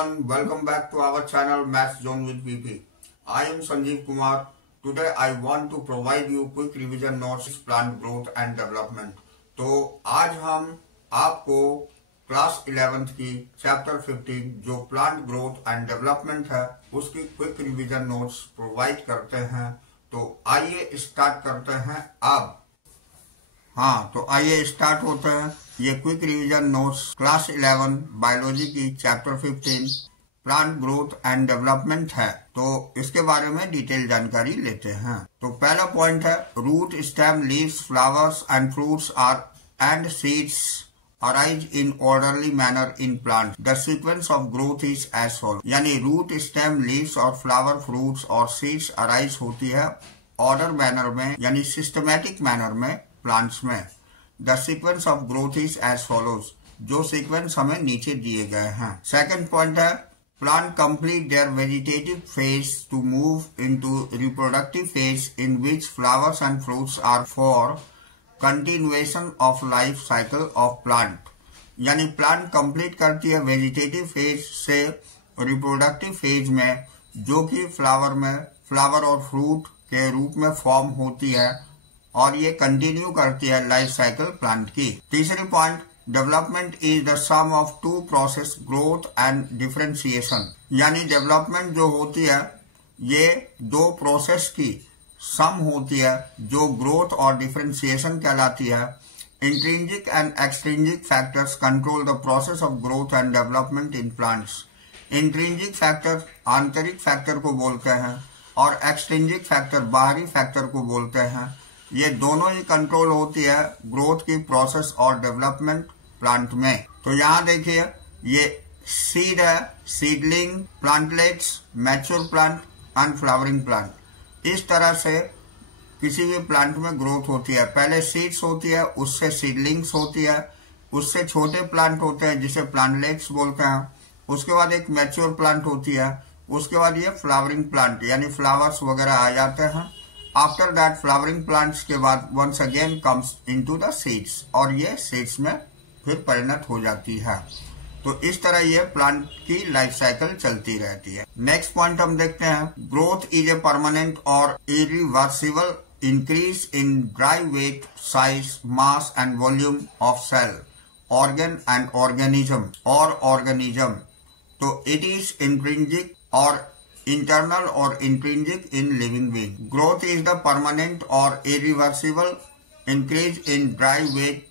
everyone, welcome back to our channel Maths Zone with VP. I am Sanjeev Kumar. Today I want to provide you quick revision notes plant growth and development. तो आज हम आपको class 11th की chapter 15 जो plant growth and development है उसकी quick revision notes provide करते हैं। तो आइए स्टार्ट करते हैं अब। तो आइए स्टार्ट होते हैं। ये quick revision notes class 11 biology की chapter 15 plant growth and development है। तो इसके बारे में डिटेल जानकारी लेते हैं। तो पहला पॉइंट है root stem leaves flowers and fruits are and seeds arise in orderly manner in plant. The sequence of growth is as follow. यानी रूट स्टेम लीव्स और फ्लावर फ्रूट्स और सीड्स अराइज होती है ऑर्डर मैनर में यानी systematic manner में plants में। The sequence of growth is as follows. जो सीक्वेंस हमें नीचे दिए गए हैं। सेकंड पॉइंट है plant complete their vegetative phase to move into reproductive phase in which flowers and fruits are for continuation of life cycle of plant. यानी plant complete करती है वेजिटेटिव फेज से रिप्रोडक्टिव फेज में, जो कि flower और fruit के रूप में फॉर्म होती है और ये कंटिन्यू करती है लाइफ साइकिल प्लांट की। तीसरी point development is the sum of two process growth and differentiation. यानी डेवलपमेंट जो होती है ये दो प्रोसेस की सम होती है जो ग्रोथ और डिफरेंशिएशन कहलाती है। Intrinsic and extrinsic factors control the process of growth and development in plants. Intrinsic factor आंतरिक फैक्टर को बोलते हैं और एक्सट्रिंसिक फैक्टर बाहरी फैक्टर को बोलते हैं। ये दोनों ही कंट्रोल होती है ग्रोथ की प्रोसेस और डेवलपमेंट प्लांट में। तो यहाँ देखिए ये सीड है, seedling, plantlets, mature plant and flowering plant. इस तरह से किसी भी प्लांट में ग्रोथ होती है। पहले सीड्स होती है, उससे सीडलिंग्स होती है, उससे छोटे प्लांट होते हैं जिसे प्लांटलेट्स बोलते हैं। उसके बाद एक मैच्योर प्लांट होती है, उसके बाद ये फ्लावरिंग प्लांट यानी फ्लावर्स वगैरह आ जाते हैं। आफ्टर दैट फ्लावरिंग प्लांट्स के बाद once again comes into the seeds और ये सीड्स में फिर परिणत हो जाती है। तो इस तरह ये प्लांट की लाइफ साइकिल चलती रहती है। नेक्स्ट पॉइंट हम देखते हैं ग्रोथ इज ए परमानेंट और irreversible increase in dry weight, size, mass and volume of cell, organ and organism. तो इट इज इंट्रिंसिक और internal or intrinsic in living being. Growth is the permanent or irreversible increase in dry weight,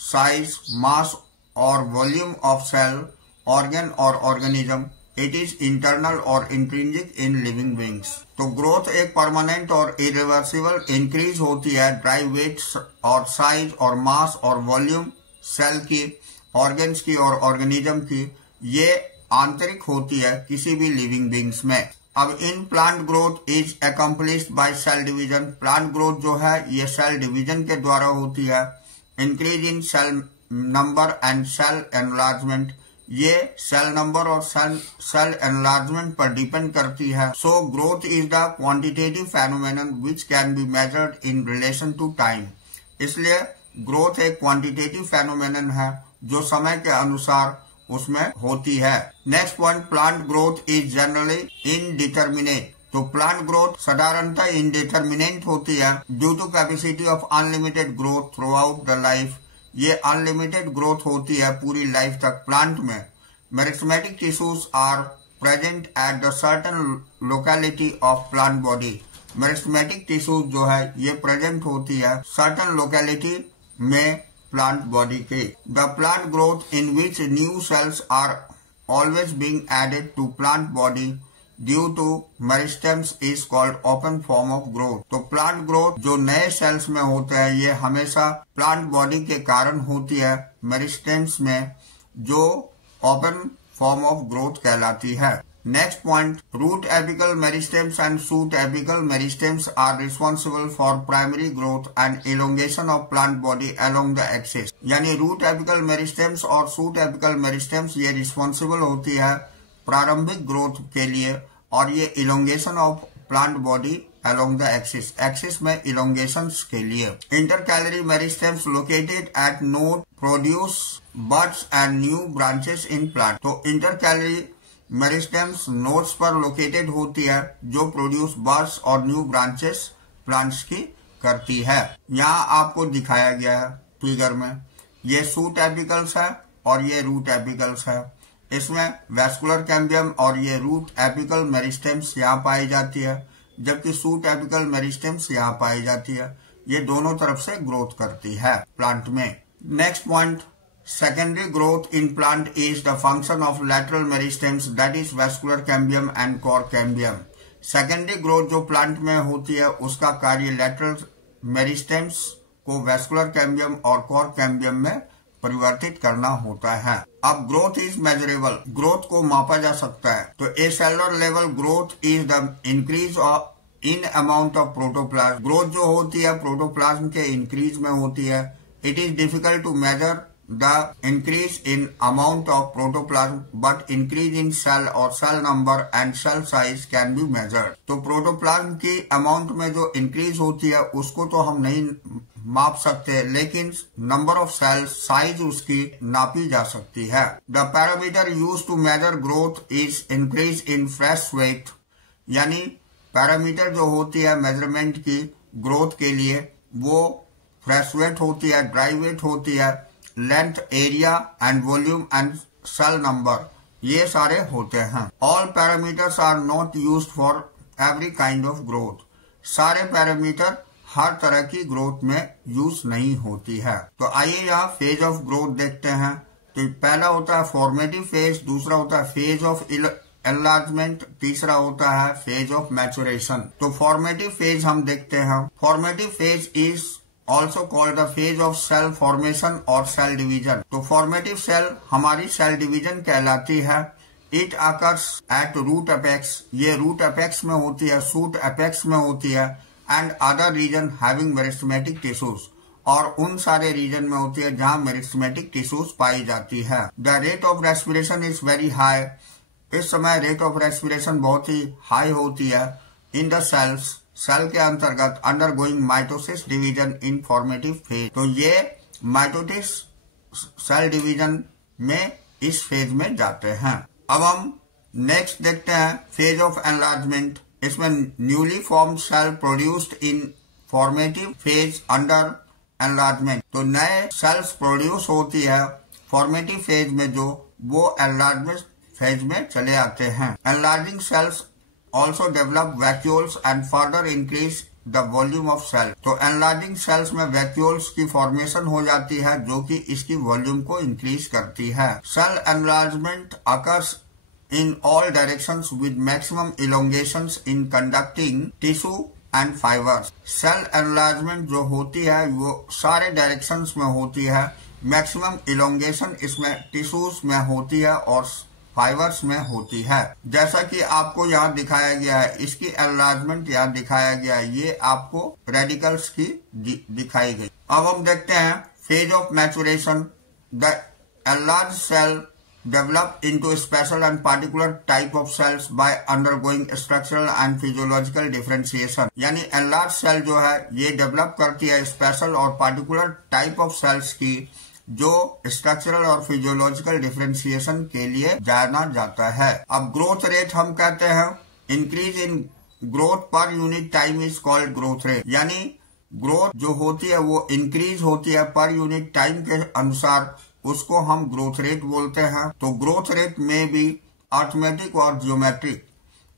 size, mass or volume of cell, organ or organism. It is internal or intrinsic in living beings. तो growth एक permanent और irreversible increase होती है dry weight और size और mass और volume cell की, organs की और organism की। ये आंतरिक होती है किसी भी लिविंग बींग्स में। अब in plant growth is accomplished by cell division. Plant growth जो है ये सेल डिवीजन के द्वारा होती है। Increase in cell number and cell enlargement. ये सेल नंबर और सेल एनलार्जमेंट पर डिपेंड करती है। So growth is the quantitative phenomenon which can be measured in relation to time. इसलिए ग्रोथ एक क्वांटिटेटिव फेनोमेनन है जो समय के अनुसार उसमें होती है। Next point plant growth is generally indeterminate. तो प्लांट ग्रोथ साधारणतः इनडिटर्मिनेट होती है due to capacity of unlimited growth throughout the life. ये अनलिमिटेड ग्रोथ होती है पूरी लाइफ तक प्लांट में। Meristematic tissues are present at the certain locality of plant body. Meristematic tissues जो है ये प्रेजेंट होती है सर्टेन लोकेलिटी में प्लांट बॉडी के। The plant growth in which new cells are always being added to plant body due to meristems is called open form of growth. तो plant growth जो नए सेल्स में होते हैं ये हमेशा प्लांट बॉडी के कारण होती है मेरिस्टेम्स में, जो ओपन फॉर्म ऑफ ग्रोथ कहलाती है। Next point, root apical meristems and shoot apical meristems are responsible for primary growth and elongation of plant body along the axis. यानी root apical meristems और shoot apical meristems ये responsible होती है प्रारंभिक growth के लिए और ये elongation of plant body along the axis. Axis में elongations के लिए. Intercalary meristems located at node produce buds and new branches in plant. तो intercalary मेरिस्टेम्स नोड्स पर लोकेटेड होती है जो प्रोड्यूस बर्ड्स और न्यू ब्रांचेस प्लांट्स की करती है। यहाँ आपको दिखाया गया है फिगर में, ये शूट एपिकल्स है और ये रूट एपिकल्स है। इसमें वेस्कुलर कैम्बियम और ये रूट एपिकल मेरिस्टेम्स यहाँ पाई जाती है, जबकि शूट एपिकल मेरिस्टेम्स यहाँ पाई जाती है। ये दोनों तरफ से ग्रोथ करती है प्लांट में। Next point, secondary growth in plant is the function of lateral meristems that is vascular cambium and core cambium. Secondary growth जो प्लांट में होती है उसका कार्य लैटरल मेरिस्टेम्स को वेस्कुलर कैम्बियम और कोर कैम्बियम में परिवर्तित करना होता है। अब ग्रोथ इज मेजरेबल, ग्रोथ को मापा जा सकता है। तो a cellular level growth is the increase in amount of protoplasm. Growth जो होती है प्रोटोप्लाज्म के इंक्रीज में होती है। It is difficult to measure the increase in amount of protoplasm but increase in cell और cell number and cell size can be measured. तो protoplasm की अमाउंट में जो इंक्रीज होती है उसको तो हम नहीं माप सकते, लेकिन नंबर ऑफ सेल्स साइज उसकी नापी जा सकती है। The parameter use to measure growth is increase in fresh weight, यानी पैरामीटर जो होती है मेजरमेंट की ग्रोथ के लिए वो फ्रेश वेट होती है, ड्राई वेट होती है, length, area and volume and cell number, ये सारे होते हैं। All parameters are not used for every kind of growth. सारे पैरामीटर हर तरह की ग्रोथ में यूज नहीं होती है। तो आइए यहाँ फेज ऑफ ग्रोथ देखते हैं। तो पहला होता है फॉर्मेटिव फेज, दूसरा होता है फेज ऑफ एनलार्जमेंट, तीसरा होता है फेज ऑफ मैचुरेशन। तो फॉर्मेटिव फेज हम देखते हैं। Formative phase is also called the phase of cell formation और सेल डिवीजन। तो फॉर्मेटिव सेल हमारी सेल डिवीजन कहलाती है। It occurs at root apex, ये रूट अपेक्स में होती है, शूट अपेक्स में होती है, and other region having meristematic tissues, और उन सारे रीजन में होती है जहां मेरिस्टेमेटिक टिश्यूज पाई जाती है। The rate of respiration is very high, इस समय रेट ऑफ रेस्पिरेशन बहुत ही हाई होती है। इन द सेल्स, सेल के अंतर्गत under going mitosis division in formative phase. तो ये माइटोसिस सेल डिवीजन में इस फेज में जाते हैं। अब हम नेक्स्ट देखते हैं फेज ऑफ एनलार्जमेंट। इसमें newly formed cell produced in formative phase under enlargement. तो नए सेल्स प्रोड्यूस होती है फॉर्मेटिव फेज में, जो वो एनलार्जमेंट फेज में चले आते हैं। Enlarging cells also develop vacuoles and further increase the volume of cell. तो एनलार्जिंग सेल्स में वैक्यूल्स की फॉर्मेशन हो जाती है जो कि इसकी वॉल्यूम को इंक्रीज करती है। Cell enlargement occurs in all directions with maximum elongations in conducting tissue and fibers। Cell enlargement जो होती है वो सारे डायरेक्शंस में होती है। मैक्सिमम इलोंगेशन इसमें टिश्यूज में होती है और फाइबर्स में होती है। जैसा कि आपको यहाँ दिखाया गया है, इसकी एनलार्जमेंट यहाँ दिखाया गया है, ये आपको रेडिकल्स की दिखाई गई। अब हम देखते हैं phase of maturation. The enlarge cell develop into special and particular type of cells by undergoing structural and physiological differentiation। यानी enlarged cell जो है ये डेवलप करती है स्पेशल और पार्टिकुलर टाइप ऑफ सेल्स की, जो स्ट्रक्चरल और फिजियोलॉजिकल डिफरेंशिएशन के लिए जाना जाता है। अब ग्रोथ रेट हम कहते हैं increase in growth per unit time is called growth rate. यानी ग्रोथ जो होती है वो इंक्रीज होती है पर यूनिट टाइम के अनुसार, उसको हम ग्रोथ रेट बोलते हैं। तो ग्रोथ रेट में भी अर्थमेटिक और जियोमेट्रिक,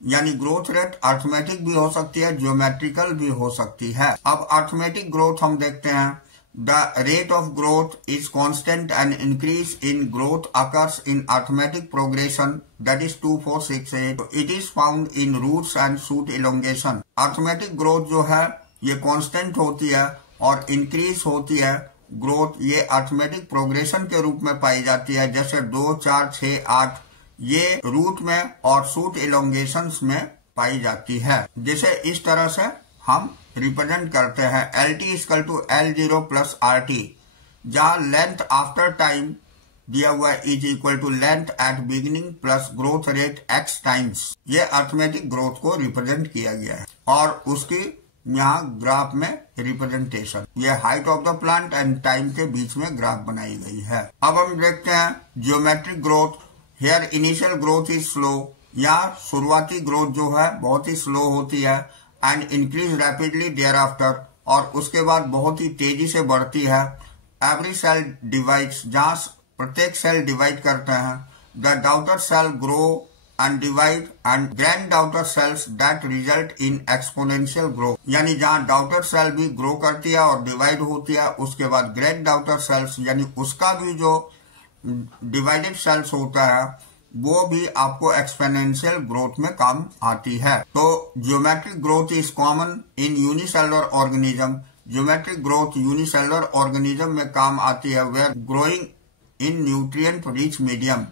यानी ग्रोथ रेट अर्थमेटिक भी हो सकती है, जियोमेट्रिकल भी हो सकती है। अब अर्थमेटिक ग्रोथ हम देखते हैं। The rate of growth is constant and increase in growth occurs in arithmetic progression, that is 2, 4, 6, 8। It is found in roots and shoot elongation. Arithmetic growth जो है ये कांस्टेंट होती है और इंक्रीज होती है ग्रोथ, ये अर्थमेटिक प्रोग्रेशन के रूप में पाई जाती है, जैसे 2, 4, 6, 8 ये रूट में और शूट इलोंगेशंस में पाई जाती है, जिसे इस तरह से हम रिप्रेजेंट करते हैं। LT = L0 + RT, जहां लेंथ आफ्टर टाइम दिया हुआ is equal to length at beginning plus growth rate x times. ये अर्थमेटिक ग्रोथ को रिप्रेजेंट किया गया है और उसकी यहाँ ग्राफ में रिप्रेजेंटेशन, ये height of the plant and time के बीच में ग्राफ बनाई गई है। अब हम देखते हैं geometric growth. Here initial growth is slow, या शुरुआती ग्रोथ जो है बहुत ही स्लो होती है, and increase rapidly thereafter, और उसके बाद बहुत ही तेजी से बढ़ती है। एवरी सेल डिवाइड्स, जहां प्रत्येक सेल डिवाइड करते हैं। The daughter cell grow and divide and grand daughter cells that result in exponential growth, यानी जहां डॉटर सेल भी ग्रो करती है और डिवाइड होती है, उसके बाद ग्रैंड डॉटर सेल्स यानी उसका भी जो डिवाइडेड सेल्स होता है वो भी आपको एक्सपोनेंशियल ग्रोथ में काम आती है। तो geometric growth is common in unicellular organism. Geometric growth unicellular organism में काम आती है, where growing in nutrient rich medium,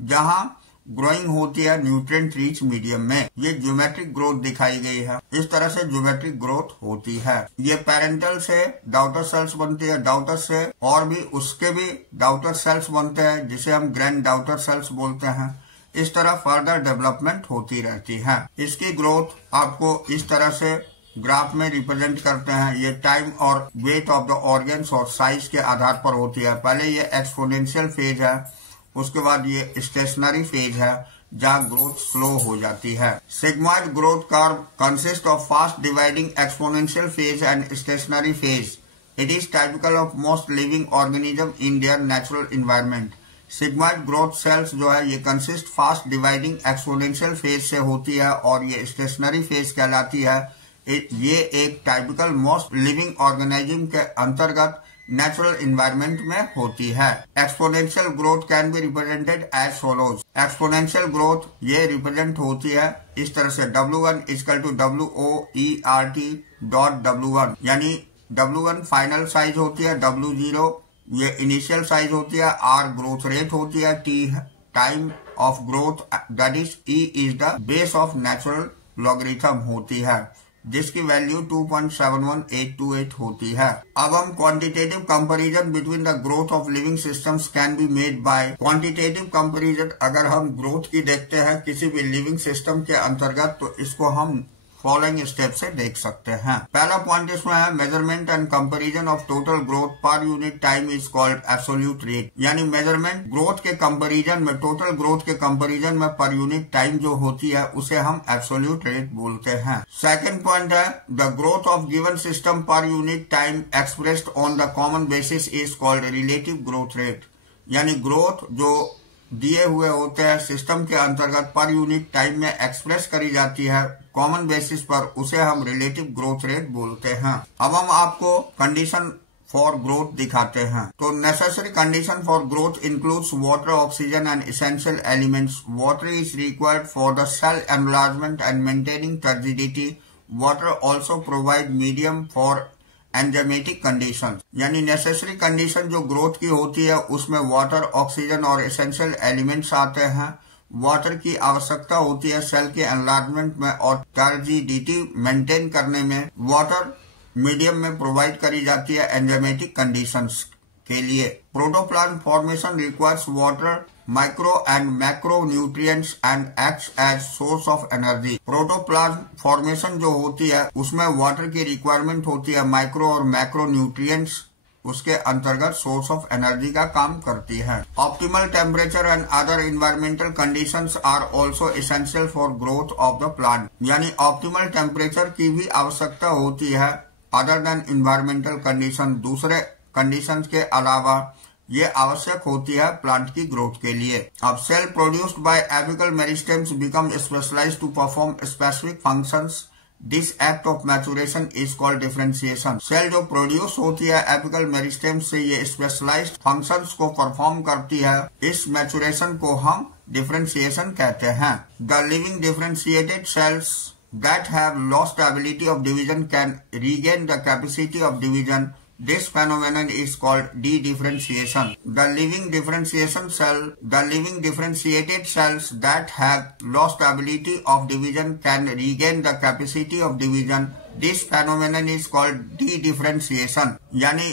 जहां ग्रोइंग होती है न्यूट्रिएंट रिच मीडियम में। ये ज्योमेट्रिक ग्रोथ दिखाई गई है। इस तरह से ज्योमेट्रिक ग्रोथ होती है। ये पेरेंटल से डॉटर सेल्स बनती है, डॉटर से और भी उसके भी डॉटर सेल्स बनते हैं जिसे हम ग्रैंड डॉटर सेल्स बोलते हैं। इस तरह फर्दर डेवलपमेंट होती रहती है। इसकी ग्रोथ आपको इस तरह से ग्राफ में रिप्रेजेंट करते हैं। ये टाइम और वेट ऑफ द ऑर्गन्स और साइज के आधार पर होती है। पहले ये एक्सपोनेंशियल फेज है, उसके बाद ये स्टेशनरी फेज है जहां ग्रोथ स्लो हो जाती है। Sigmoid growth curve consist of fast dividing exponential phase and stationary phase. It is typical of most living organism in their natural environment. Sigmoid growth cells जो है ये consist fast dividing exponential phase से होती है और ये stationary phase कहलाती है। ये एक टाइपिकल मोस्ट लिविंग ऑर्गेनिज्म के अंतर्गत नेचुरल इन्वायरमेंट में होती है। Exponential growth can be represented as follows. Exponential growth ये रिप्रेजेंट होती है इस तरह से, W1 इक्वल टू WOERT.W1, यानी W1 फाइनल साइज होती है, W0 ये इनिशियल साइज होती है, R ग्रोथ रेट होती है, T time of growth, that is E is the base of natural logarithm होती है, जिसकी वैल्यू 2.71828 होती है। अब हम quantitative comparison between the growth of living systems can be made by. Quantitative comparison अगर हम ग्रोथ की देखते हैं किसी भी लिविंग सिस्टम के अंतर्गत, तो इसको हम फॉलोइंग स्टेप से देख सकते हैं। पहला पॉइंट इसमें है measurement and comparison of total growth per unit time is called absolute rate, यानी मेजरमेंट ग्रोथ के कंपैरिजन में, टोटल ग्रोथ के कंपैरिजन में पर यूनिट टाइम जो होती है उसे हम एब्सोल्यूट रेट बोलते हैं। सेकंड पॉइंट है the growth of given system per unit time expressed on the common basis is called relative growth rate, यानी ग्रोथ जो दिए हुए होते हैं सिस्टम के अंतर्गत पर यूनिट टाइम में एक्सप्रेस करी जाती है कॉमन बेसिस पर, उसे हम रिलेटिव ग्रोथ रेट बोलते हैं। अब हम आपको कंडीशन फॉर ग्रोथ दिखाते हैं। तो necessary condition for growth includes water, oxygen and essential elements. Water is required for the cell enlargement and maintaining turgidity. Water also provide medium for enzymatic condition, यानी necessary condition जो growth की होती है उसमें water, oxygen और essential elements आते हैं। Water की आवश्यकता होती है सेल के एनलार्जमेंट में और टर्जिडिटी मेंटेन करने में। वाटर मीडियम में प्रोवाइड करी जाती है एंजाइमेटिक कंडीशंस के लिए। Protoplasm formation requires water, micro and macro nutrients and acts as source of energy. Protoplasm formation जो होती है उसमें वाटर की रिक्वायरमेंट होती है, माइक्रो और मैक्रो न्यूट्रिएंट्स उसके अंतर्गत सोर्स ऑफ एनर्जी का काम करती है। Optimal temperature and other environmental conditions are also essential for growth of the plant, यानी ऑप्टिमल टेम्परेचर की भी आवश्यकता होती है अदर देन इन्वायरमेंटल कंडीशन, दूसरे कंडीशंस के अलावा ये आवश्यक होती है प्लांट की ग्रोथ के लिए। अब cell produced by apical meristems become specialised to perform specific functions. This act of maturation is called differentiation. Cell जो प्रोड्यूस होती है एपिकल मेरिस्टेम्स से ये स्पेशलाइज्ड फंक्शंस को परफॉर्म करती है। इस मैचुरेशन को हम डिफरेंशिएशन कहते हैं। The living differentiated sales that have lost the ability of division can regain the capacity of division. This phenomenon is called de-differentiation. The living differentiated cells that have lost the ability of division can regain the capacity of division. This phenomenon is called de-differentiation. यानी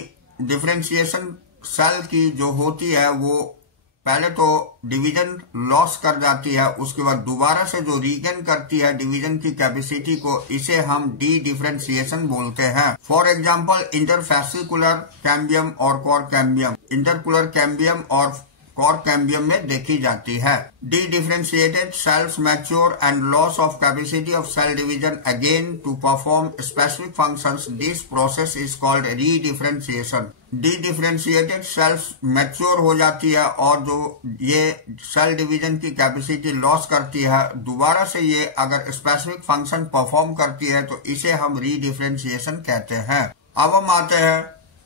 differentiation cell की जो होती है वो पहले तो division loss कर जाती है, उसके बाद दोबारा से जो रीगेन करती है डिवीजन की कैपेसिटी को, इसे हम डी डिफरेंशिएशन बोलते हैं। फॉर एग्जांपल इंटरफेसिकुलर कैम्बियम और कोर कैम्बियम। इंटरकुलर कैम्बियम और कॉर कैम्बियम में देखी जाती है। Dedifferentiated cells mature and loss of capacity of cell division again to perform specific functions. This process is called redifferentiation. Dedifferentiated cells mature हो जाती है और जो ये सेल डिवीजन की कैपेसिटी लॉस करती है, दोबारा से ये अगर स्पेसिफिक फंक्शन परफॉर्म करती है तो इसे हम री डिफरेंशिएशन कहते हैं। अब हम आते हैं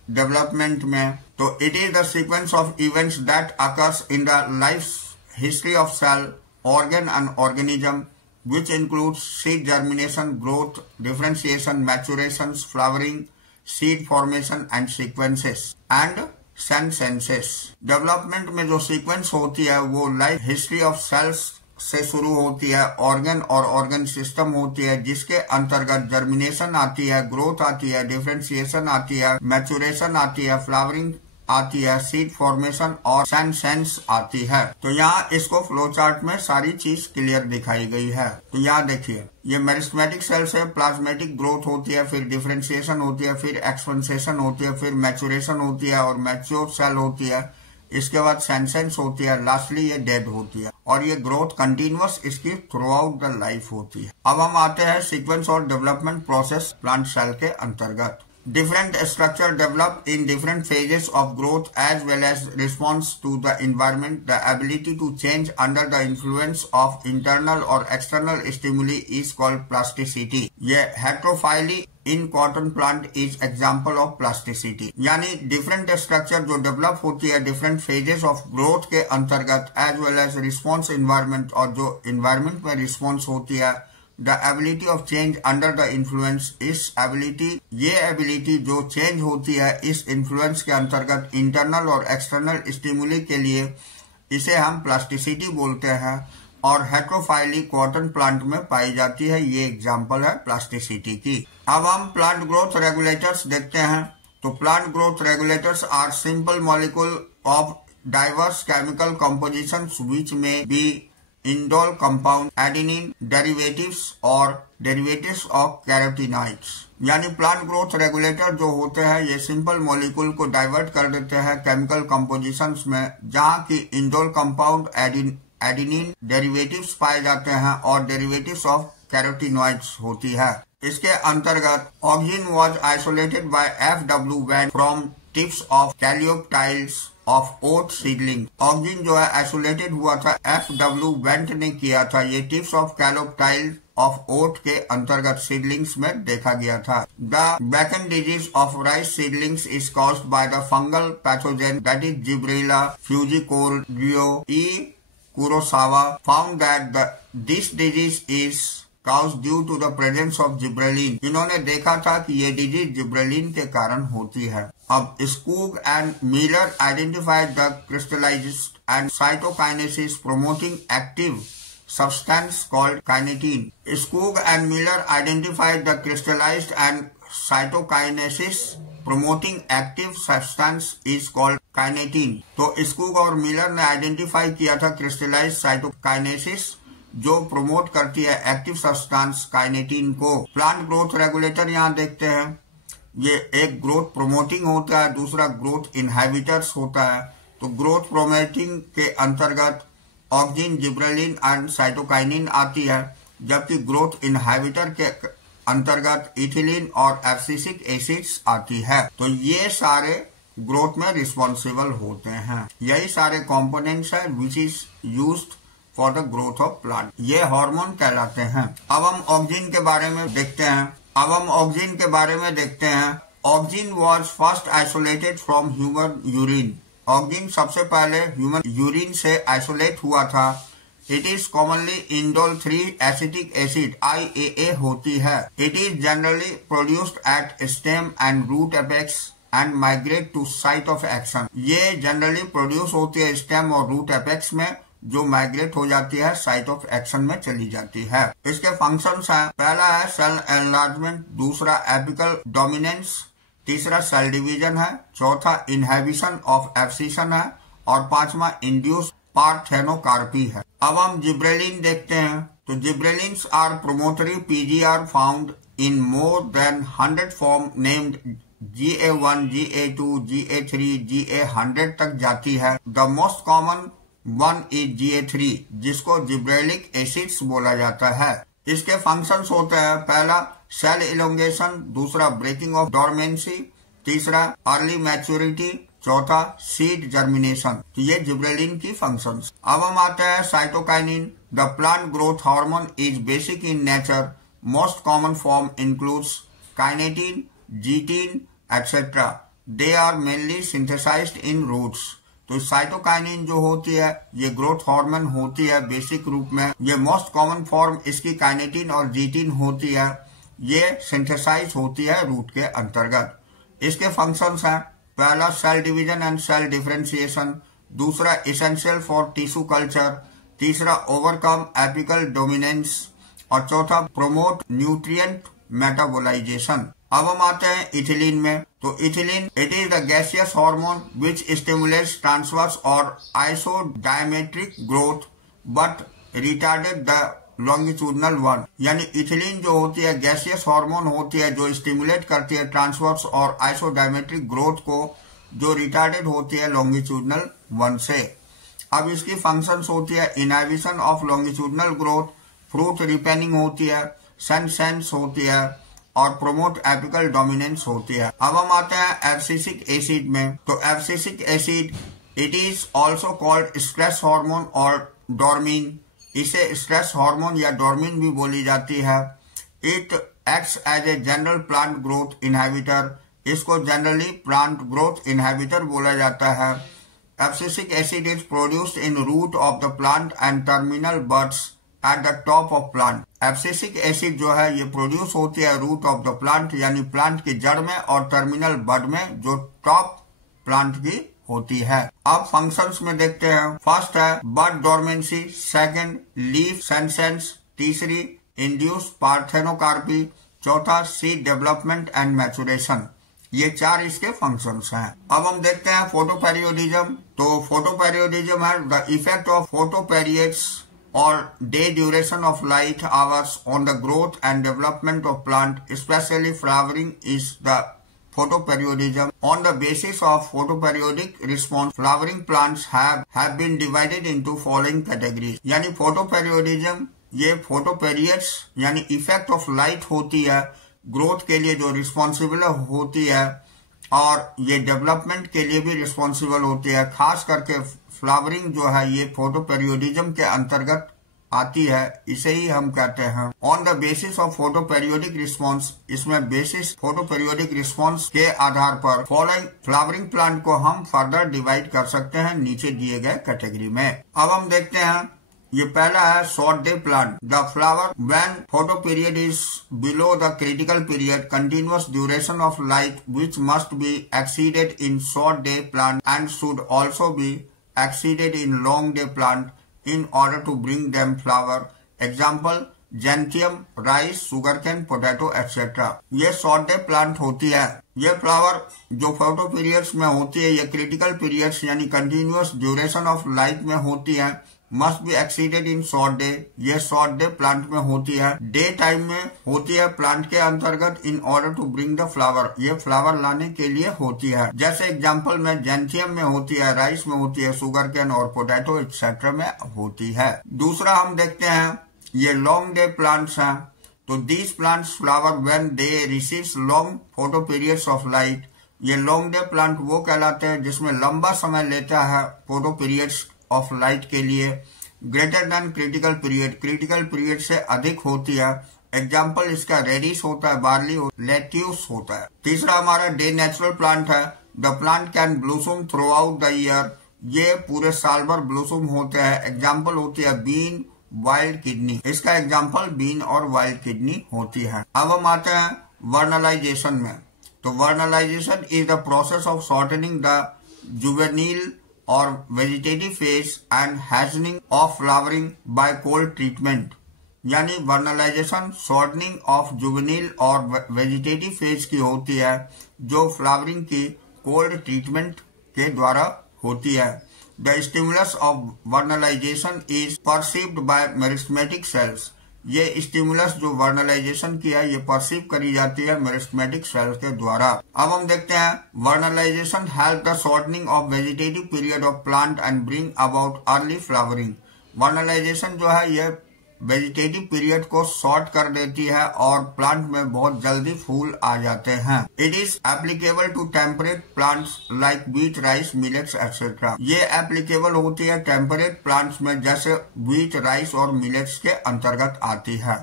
डेवलपमेंट में। तो it is the sequence of events that occurs in the life history of cell, organ and organism, which includes seed germination, growth, differentiation, maturations, flowering, seed formation and sequences and senescences। Development में जो sequence होती है वो life history of sales से शुरू होती है, organ और ऑर्गन सिस्टम होती है, जिसके अंतर्गत जर्मिनेशन आती है, ग्रोथ आती है, डिफरेंशिएशन आती है, मैचुरेशन आती है, फ्लावरिंग आती है, सीड फॉर्मेशन और सेनेसेंस आती है। तो यहाँ इसको फ्लो चार्ट में सारी चीज क्लियर दिखाई गई है। तो यहाँ देखिए, ये मेरिस्टेमेटिक सेल से प्लाज्मेटिक ग्रोथ होती है, फिर डिफरेंशिएशन होती है, फिर एक्सपेंसेशन होती है, फिर मैचुरेशन होती है और मैच्योर सेल होती है, इसके बाद सेनेसेंस होती है, लास्टली ये डेड होती है और ये ग्रोथ कंटिन्यूअस इसकी थ्रू आउट द लाइफ होती है। अब हम आते हैं सीक्वेंस और डेवलपमेंट प्रोसेस प्लांट सेल के अंतर्गत। Different structure develop in different phases of growth as well as response to the environment. The ability to change under the influence of internal or external stimuli is called plasticity. ये heterophyly in cotton plant is example of plasticity। यानी different structure जो develop होती है different phases of growth के अंतर्गत as well as response environment, और जो environment में response होती है, The ability of change under the influence, इस ability, ये ability जो change होती है इस influence के अंतर्गत internal और external stimuli के लिए, इसे हम plasticity बोलते हैं और heterophyly cotton plant में पाई जाती है। ये example है plasticity की। अब हम plant growth regulators देखते हैं। तो plant growth regulators are simple molecule of diverse chemical compositions which may be indole compound, adenine derivatives और derivatives of carotenoids। यानी प्लांट ग्रोथ रेगुलेटर जो होते हैं ये सिंपल मॉलिक्यूल को डाइवर्ट कर देते हैं केमिकल कंपोजिशंस में, जहाँ की इंडोल कंपाउंड, एडेनिन डेरिवेटिव्स पाए जाते हैं और डेरिवेटिव्स ऑफ कैरोटीनॉइड्स होती है। इसके अंतर्गत auxin was isolated by F.W. Wendt from tips of coleoptiles of oat seedling. Auxin जो है आइसोलेटेड हुआ था, F.W. Wendt ने किया था। ये tips of coleoptile of oat के अंतर्गत सीडलिंग्स में देखा गया था। The bakanae disease of rice seedlings is caused by the fungal pathogen that is Gibberella fujikuroi. E Kurosawa found that this disease is caused due to the presence of gibberellin। इन्होंने देखा था कि ये disease gibberellin के कारण होती है। अब Skoog and Miller identified the crystallized and cytokinesis promoting active substance called kinetin। Skoog and Miller identified the crystallized and cytokinesis promoting active substance is called kinetin। तो स्कूग और मिलर ने identify किया था crystallized cytokinesis जो promote करती है active substance kinetin को। Plant growth regulator यहाँ देखते हैं, ये एक ग्रोथ प्रोमोटिंग होता है, दूसरा ग्रोथ इनहिबिटर्स होता है। तो ग्रोथ प्रोमोटिंग के अंतर्गत ऑक्सिन, जिब्रेलिन एंड साइटोकाइनिन आती है, जबकि ग्रोथ इनहिबिटर के अंतर्गत इथिलीन और एब्सिसिक एसिड्स आती है। तो ये सारे ग्रोथ में रिस्पॉन्सिबल होते हैं। यही सारे कॉम्पोनेंट्स है which is used for the growth of plant. ये हार्मोन कहलाते हैं। अब हम ऑक्सिन के बारे में देखते हैं। Auxin was first isolated from human urine. Auxin सबसे पहले ह्यूमन यूरिन से आइसोलेट हुआ था। It is commonly indole 3 acetic acid IAA होती है। It is generally produced at stem and root apex and migrate to site of action. ये generally produce होती है स्टेम और रूट एपेक्स में, जो माइग्रेट हो जाती है साइट ऑफ एक्शन में चली जाती है। इसके फंक्शंस हैं, पहला है सेल एनलार्जमेंट, दूसरा एपिकल डोमिनेंस, तीसरा सेल डिवीजन है, चौथा इनहिबिशन ऑफ एब्सिशन है और पांचवा इंड्यूस पार्थेनोकार्पी है। अब हम जिब्रेलिन देखते हैं। तो gibberellins are promotory PGR found in more than 100 form named GA1, GA2, GA3, GA100 तक जाती है। The most common one is GA3 जिसको जिब्रेलिक एसिड्स बोला जाता है। इसके फंक्शंस होते हैं, पहला सेल इलोंगेशन, दूसरा ब्रेकिंग ऑफ डोरमेंसी, तीसरा अर्ली मैच्योरिटी, चौथा सीड जर्मिनेशन। तो ये जिब्रेलिन की फंक्शंस। अब हम आते हैं cytokinin. The plant growth hormone is basic in nature. Most common form includes kinetin, zeatin etcetera. They are mainly synthesized in roots. तो साइटोकाइनिन जो होती है ये ग्रोथ हार्मोन होती है बेसिक रूप में। ये मोस्ट कॉमन फॉर्म इसकी काइनेटिन और जीटीन होती है। ये सिंथेसाइज होती है रूट के अंतर्गत। इसके फंक्शंस हैं, पहला cell division and cell differentiation, दूसरा एसेंशियल फॉर टिश्यू कल्चर, तीसरा ओवरकम एपिकल डोमिनेंस और चौथा प्रोमोट न्यूट्रिएंट मेटाबोलाइजेशन। अब हम आते हैं इथिलीन में। तो ethylene it is the gaseous hormone which stimulates transverse और isodiametric growth but retarded the longitudinal one. यानी इथिलीन जो होती है गैसियस हार्मोन होती है जो स्टिमुलेट करती है ट्रांसवर्स और आइसोडायमेट्रिक ग्रोथ को, जो रिटार्डेड होती है लॉन्गिट्यूडनल वन से। अब इसकी फंक्शंस होती है inhibition of longitudinal growth, fruit ripening होती है, सेंस होती है और प्रोमोट एपिकल डोमिनेंस होती है। अब हम आते हैं एब्सिसिक एसिड में। तो abscisic acid it is also called stress hormone और डोर्मिन। इसे स्ट्रेस हार्मोन या डोर्मिन भी बोली जाती है। It acts as a general plant growth inhibitor. इसको जनरली प्लांट ग्रोथ इनहिबिटर बोला जाता है। Abscisic acid is produced in root of the plant and terminal buds at the top of plant. Abscisic acid जो है ये produce होती है root of the plant यानी प्लांट की जड़ में और टर्मिनल बड में जो टॉप प्लांट की होती है। अब फंक्शंस में देखते हैं, फर्स्ट है बड डोरमेंसी, सेकंड लीफ सेंसेंस, तीसरी इंड्यूस पार्थेनोकार्पी, चौथा सीड डेवलपमेंट एंड मैचुरेशन। ये चार इसके फंक्शंस हैं। अब हम देखते हैं फोटोपेरियोडिज्म। तो फोटोपेरियोडिज्म है the effect of photoperiods or day duration of light hours on the growth and development of plant, especially flowering, is the photoperiodism. On the basis of photoperiodic response, flowering plants have been divided into following categories. यानी photoperiodism ये photoperiod यानी effect of light होती है, growth के लिए जो responsible होती है और ये डेवलपमेंट के लिए भी रिस्पॉन्सिबल होती है। खास करके फ्लावरिंग जो है ये फोटोपेरियोडिज्म के अंतर्गत आती है, इसे ही हम कहते हैं। On the basis of photoperiodic response, इसमें बेसिस फोटोपेरियोडिक रिस्पॉन्स के आधार पर फॉलोइंग फ्लावरिंग प्लांट को हम फर्दर डिवाइड कर सकते हैं नीचे दिए गए कैटेगरी में। अब हम देखते हैं, ये पहला है short day plant. The flower when photoperiod is below the critical period, continuous duration of light which must be exceeded in short day plant and should also be exceeded in long day plant in order to bring them flower. Example Xanthium, rice, sugarcane, potato etcetera. ये short day plant होती है। ये flower जो photo periods में होती है ये critical periods यानी कंटिन्यूअस ड्यूरेशन ऑफ लाइट में होती है। Must be exceeded in short day, ये शॉर्ट डे प्लांट में होती है। डे टाइम में होती है प्लांट के अंतर्गत in order to bring the flower, ये फ्लावर लाने के लिए होती है। जैसे एग्जांपल में जेंथियम में होती है, राइस में होती है, सुगरकेन और पोटैटो एक्सेट्रा में होती है। दूसरा हम देखते हैं, ये लॉन्ग डे प्लांट्स हैं। तो these plants flower when they receives long photo periods of light. ये लॉन्ग डे प्लांट वो कहलाते हैं जिसमें लंबा समय लेता है फोटो पीरियड्स ऑफ लाइट के लिए। Greater than critical period, critical period से अधिक होती है। एग्जाम्पल इसका रेडिश होता है, बार्ली, लेट्यूस होता है। तीसरा हमारा डे नेचुरल प्लांट है। The plant can ब्लूसम through out the year, ये पूरे साल भर ब्लूसम होते हैं। एग्जाम्पल होती है बीन, वाइल्ड किडनी, इसका एग्जाम्पल बीन और वाइल्ड किडनी होती है। अब हम आते हैं वर्नलाइजेशन में। तो vernalization is the process of shortening the juvenile और vegetative phase and hastening of flowering by cold treatment. यानी वर्नलाइजेशन शॉर्टनिंग ऑफ जुवेनिल और वेजिटेटिव फेज की होती है जो फ्लावरिंग की कोल्ड ट्रीटमेंट के द्वारा होती है। The stimulus of vernalization is perceived by meristematic cells. ये स्टिमुलस जो वर्नलाइजेशन की है ये परसीव करी जाती है मेरिस्टेमेटिक सेल के द्वारा। अब हम देखते हैं vernalization help the shortening of vegetative period of plant and bring about early flowering. Vernalization जो है ये वेजिटेटिव पीरियड को शॉर्ट कर देती है और प्लांट में बहुत जल्दी फूल आ जाते हैं। It is applicable to temperate plants like wheat, rice, millets etcetera. ये एप्लीकेबल होती है टेम्परेट प्लांट्स में जैसे व्हीट, राइस और मिलेट्स के अंतर्गत आती है।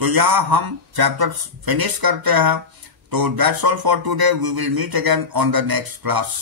तो यहाँ हम चैप्टर फिनिश करते हैं। तो that's all for today. We will meet again on the next class.